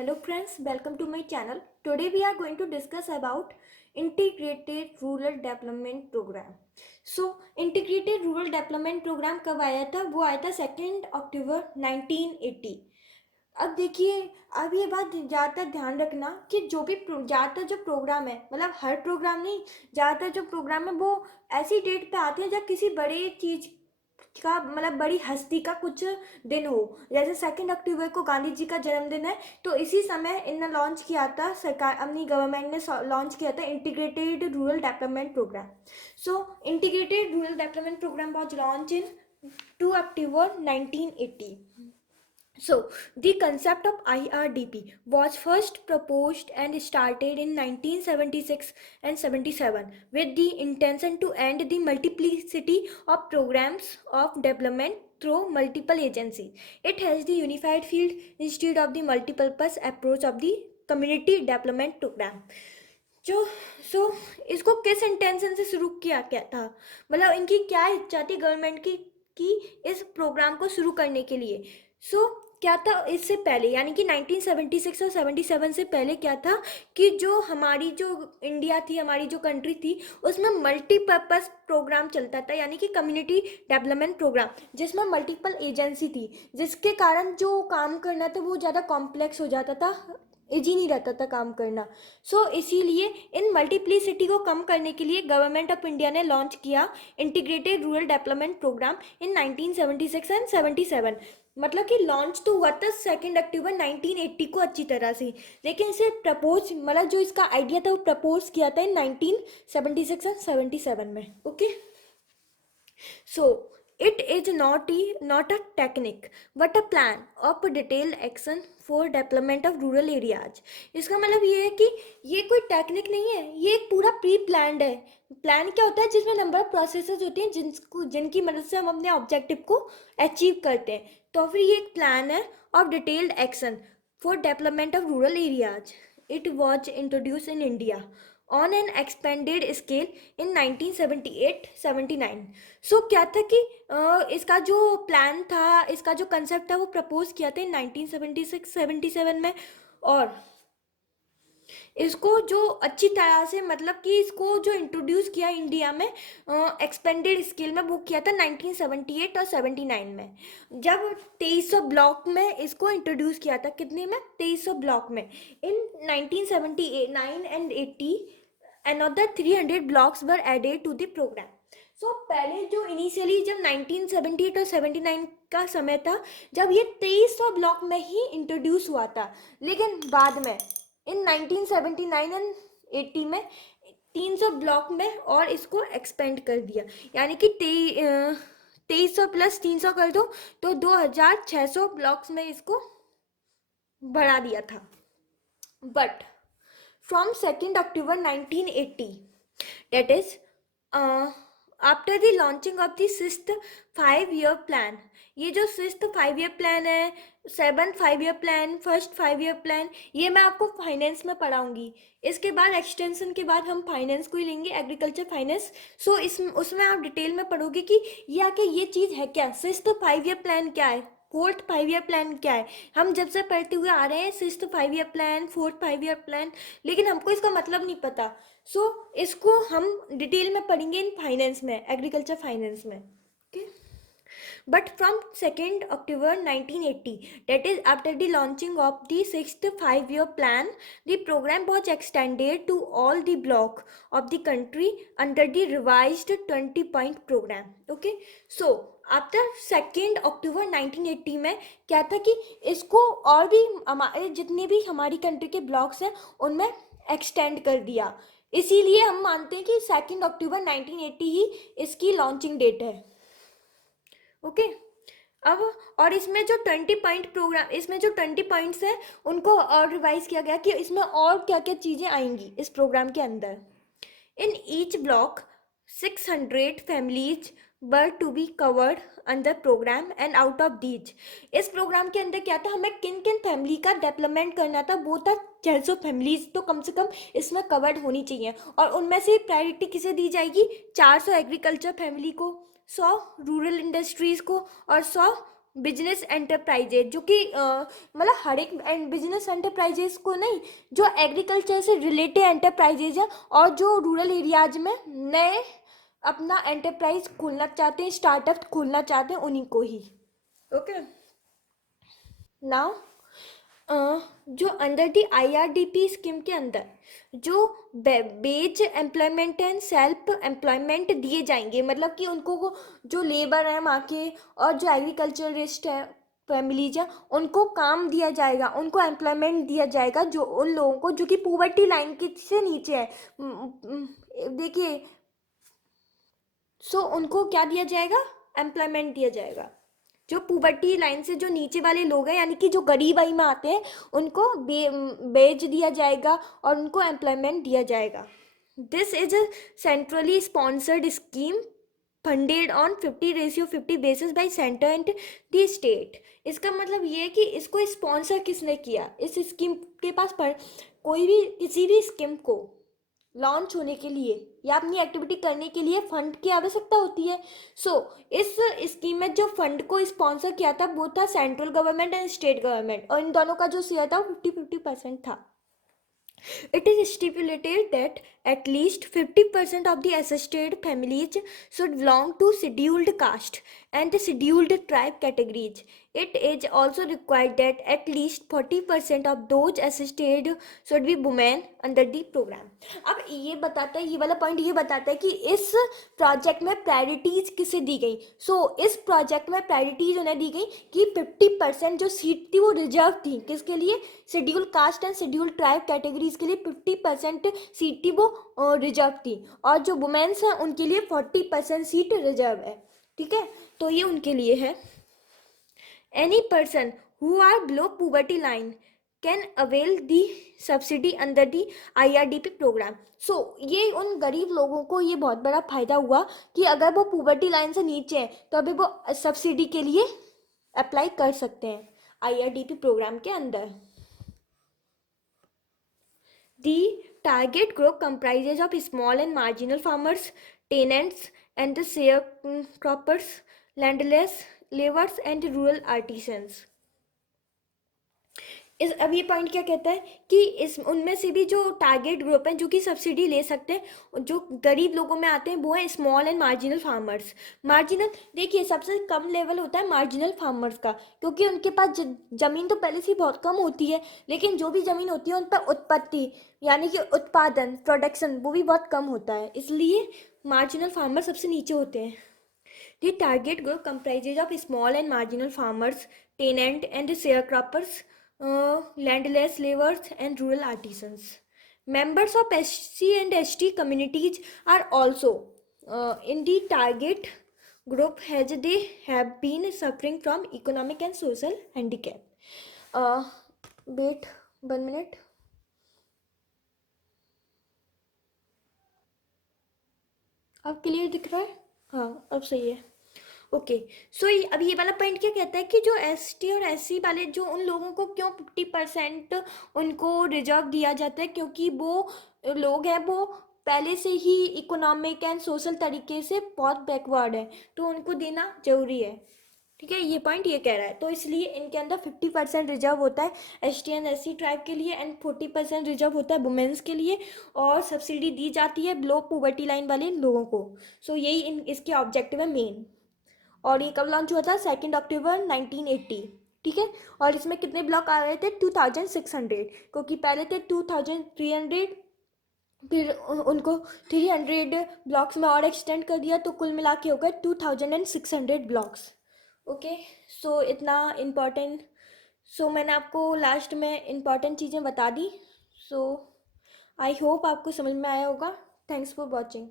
Hello friends, welcome to my channel. Today we are going to discuss about Integrated Rural Development Program. Integrated Rural Development Program कब आया था? वो आया था 2 October 1980। अब देखिए, अब ये बात ज़्यादातर ध्यान रखना कि जो भी ज़्यादातर जो प्रोग्राम है, मतलब हर प्रोग्राम नहीं, ज़्यादातर जो प्रोग्राम है वो ऐसी डेट पे आते हैं जब किसी बड़े चीज़ का, मतलब बड़ी हस्ती का कुछ दिन हो। जैसे 2 अक्टूबर को गांधी जी का जन्मदिन है, तो इसी समय इनने लॉन्च किया था, सरकार अपनी गवर्नमेंट ने लॉन्च किया था integrated rural development programme. Integrated rural development programme was launch in 2 October 1980. So, the concept of IRDP was first proposed and started in 1976 and 77 with the intention to end the multiplicity of programs of development through multiple agencies. It has the unified field instead of the multipurpose approach of the community development program. जो इसको किस intention से शुरू किया गया था, मतलब इनकी क्या इच्छा थी गवर्नमेंट की इस प्रोग्राम को शुरू करने के लिए। क्या था इससे पहले, यानी कि 1976 और 77 से पहले क्या था कि जो हमारी जो इंडिया थी, हमारी जो कंट्री थी, उसमें मल्टीपर्पज़ प्रोग्राम चलता था, यानी कि कम्युनिटी डेवलपमेंट प्रोग्राम, जिसमें मल्टीपल एजेंसी थी, जिसके कारण जो काम करना था वो ज़्यादा कॉम्प्लेक्स हो जाता था, इजी नहीं रहता था काम करना। इसीलिए इन मल्टीप्लिसिटी को कम करने के लिए गवर्नमेंट ऑफ इंडिया ने लॉन्च किया integrated rural development programme in 1976 and 77। मतलब कि लॉन्च तो हुआ था 2 अक्टूबर 1980 को अच्छी तरह से, लेकिन इसे प्रपोज, मतलब जो इसका आइडिया था वो प्रपोज किया था इन 1976 एंड 77 में। Okay, it is not a technique but a plan of detailed action for development of rural areas. इसका मतलब ये है कि ये कोई टेक्निक नहीं है, ये एक पूरा प्री प्लान्ड है। प्लान क्या होता है? जिसमें नंबर ऑफ प्रोसेसेस होती हैं जिनकी मदद से हम अपने ऑब्जेक्टिव को अचीव करते हैं। तो फिर ये एक प्लान है of detailed action for development of rural areas. It was introduce in India on an expanded scale in 1978-79. क्या था कि इसका जो प्लान था, इसका जो कंसेप्ट था वो प्रपोज किया था इन 1976-77 में, और इसको जो अच्छी तरह से, मतलब कि इसको जो इंट्रोड्यूस किया इंडिया में एक्सपेंडेड स्केल में, वो किया था 1978 और 79 में, जब 2300 ब्लॉक में इसको इंट्रोड्यूस किया था। कितने में? 2300 ब्लॉक में। इन 1979 and 80 another 300 blocks were added to the program. पहले जो इनिशियली जब 1978 और 79 का समय था, जब ये 2300 ब्लॉक में ही इंट्रोड्यूस हुआ था, लेकिन बाद में इन 1979 एंड 80 में 300 ब्लॉक में और इसको एक्सपेंड कर दिया, यानी कि 2300 प्लस 300 कर दो तो 2600 ब्लॉक्स में इसको बढ़ा दिया था। But from 2 October 1980, that is after the launching of the 6th 5-year plan. ये जो 6th 5-year plan है, 7th 5-year plan, 1st 5-year plan, ये मैं आपको फाइनेंस में पढ़ाऊंगी। इसके बाद एक्सटेंशन के बाद हम फाइनेंस को ही लेंगे, एग्रीकल्चर फाइनेंस। उसमें आप डिटेल में पढ़ोगे कि ये आके ये चीज़ है क्या, 6th 5-year plan क्या है, 4th 5-year plan क्या है। हम जब से पढ़ते हुए आ रहे हैं 6th 5-year plan, 4th 5-year plan, लेकिन हमको इसका मतलब नहीं पता। इसको हम डिटेल में पढ़ेंगे इन फाइनेंस में, एग्रीकल्चर फाइनेंस में। Okay, but from 2 October 1980, that is after the launching of the 6th 5-year plan, the program was extended to all the block of the country under the revised 20-point program. Okay, after 2 October 1980 में क्या था कि इसको और भी हमारे जितने भी हमारी कंट्री के ब्लॉक्स हैं उनमें एक्सटेंड कर दिया। इसीलिए हम मानते हैं कि 2 अक्टूबर 1980 ही इसकी लॉन्चिंग डेट है। ओके, अब और इसमें जो 20 पॉइंट्स हैं उनको और रिवाइज किया गया कि इसमें और क्या क्या चीज़ें आएंगी इस प्रोग्राम के अंदर। In each block 600 families were to be covered under programme and out of these, इस प्रोग्राम के अंदर क्या था, हमें किन किन फैमिली का डेवलपमेंट करना था, वो था 600 फैमिलीज तो कम से कम इसमें कवर्ड होनी चाहिए। और उनमें से प्रायोरिटी किसे दी जाएगी? 400 एग्रीकल्चर फैमिली को, 100 रूरल इंडस्ट्रीज़ को और 100 बिजनेस एंटरप्राइजेज, जो कि मतलब हर एक बिजनेस एंटरप्राइजेज को नहीं, जो एग्रीकल्चर से रिलेटेड एंटरप्राइजेज हैं और जो रूरल एरियाज में नए अपना एंटरप्राइज खोलना चाहते हैं, स्टार्टअप खोलना चाहते हैं, उन्हीं को ही। ओके, नाउ जो अंडर दी IRDP स्कीम के अंदर जो wage employment and self employment दिए जाएंगे, मतलब कि उनको जो लेबर है वहाँ के और जो एग्रीकल्चरिस्ट है फैमिलीज है, उनको काम दिया जाएगा, उनको एम्प्लॉयमेंट दिया जाएगा, जो उन लोगों को जो कि पॉवर्टी लाइन के से नीचे है। देखिए, सो उनको क्या दिया जाएगा, एम्प्लॉयमेंट दिया जाएगा। जो पुबर्टी लाइन से जो नीचे वाले लोग हैं, यानी कि जो गरीबाई में आते हैं, उनको बेच दिया जाएगा और उनको एम्प्लॉयमेंट दिया जाएगा। This is a centrally sponsored scheme funded on 50:50 basis bye centre and the state. इसका मतलब ये है कि इसको स्पॉन्सर किसने किया, इस स्कीम के पास पर कोई भी किसी भी स्कीम को लॉन्च होने के लिए या अपनी एक्टिविटी करने के लिए फंड की आवश्यकता होती है। सो इस स्कीम में जो फंड को स्पॉन्सर किया था वो था central government and state government, और इन दोनों का जो शेयर था 50-50% था। It is stipulated that at least 50% of the assisted families should belong to scheduled caste and scheduled tribe categories. It is also required that at least 40% of those assisted should be women under the program. अब ये बताता है, ये वाला point ये बताता है कि इस प्रोजेक्ट में प्रायोरिटीज किसे दी गई। इस प्रोजेक्ट में प्रायोरिटीज उन्हें दी गई कि 50% जो सीट थी वो रिजर्व थी, किसके लिए, schedule caste and schedule tribe categories के लिए 50% सीट थी वो रिजर्व थी, और जो वुमेन्स हैं उनके लिए 40% सीट रिजर्व है। ठीक है, तो ये उनके लिए है। Any person who are below poverty line can avail the subsidy under the IRDP programme. ये उन गरीब लोगों को ये बहुत बड़ा फायदा हुआ कि अगर वो पॉवर्टी लाइन से नीचे हैं तो अभी वो सब्सिडी के लिए अप्लाई कर सकते हैं IRDP प्रोग्राम के अंदर। The target group comprises of small and marginal farmers, tenants, and the sharecroppers, landless, laborers, and rural artisans. अब ये पॉइंट क्या कहता है कि इस उनमें से भी जो टारगेट ग्रुप है जो कि सब्सिडी ले सकते हैं, जो गरीब लोगों में आते हैं, वो है small and marginal farmers. Marginal, देखिए सबसे कम लेवल होता है मार्जिनल फार्मर्स का, क्योंकि उनके पास ज़मीन तो पहले से ही बहुत कम होती है, लेकिन जो भी ज़मीन होती है उन पर उत्पत्ति यानी कि उत्पादन प्रोडक्शन वो भी बहुत कम होता है, इसलिए मार्जिनल फार्मर सबसे नीचे होते हैं। The target group comprises of small and marginal farmers, tenant and sharecroppers, landless laborers, and rural artisans. Members of SC and ST communities are also in the target group as they have been suffering from economic and social handicap. Wait 1 minute. अब clear दिख रहा है? हाँ, अब सही है। Okay, अब ये वाला पॉइंट क्या कहता है कि जो ST और SC वाले जो उन लोगों को क्यों 50% उनको रिजर्व दिया जाता है, क्योंकि वो लोग हैं वो पहले से ही इकोनॉमिक एंड सोशल तरीके से बहुत बैकवर्ड है, तो उनको देना जरूरी है। ठीक है, ये पॉइंट ये कह रहा है, तो इसलिए इनके अंदर 50% रिजर्व होता है ST एंड SC ट्राइब के लिए, एंड 40% रिजर्व होता है वुमेन्स के लिए, और सब्सिडी दी जाती है बिलो पॉवर्टी लाइन वाले लोगों को। यही इसके ऑब्जेक्टिव है मेन। और ये कब लॉन्च हुआ था, 2 अक्टूबर 1980। ठीक है, और इसमें कितने ब्लॉक आ रहे थे, 2600, क्योंकि पहले थे 2300, फिर उनको 300 ब्लॉक्स में और एक्सटेंड कर दिया, तो कुल मिला के हो गए 2600 ब्लॉक्स। ओके, इतना इम्पोर्टेंट, मैंने आपको लास्ट में इम्पॉर्टेंट चीज़ें बता दी। आई होप आपको समझ में आया होगा। Thanks for watching.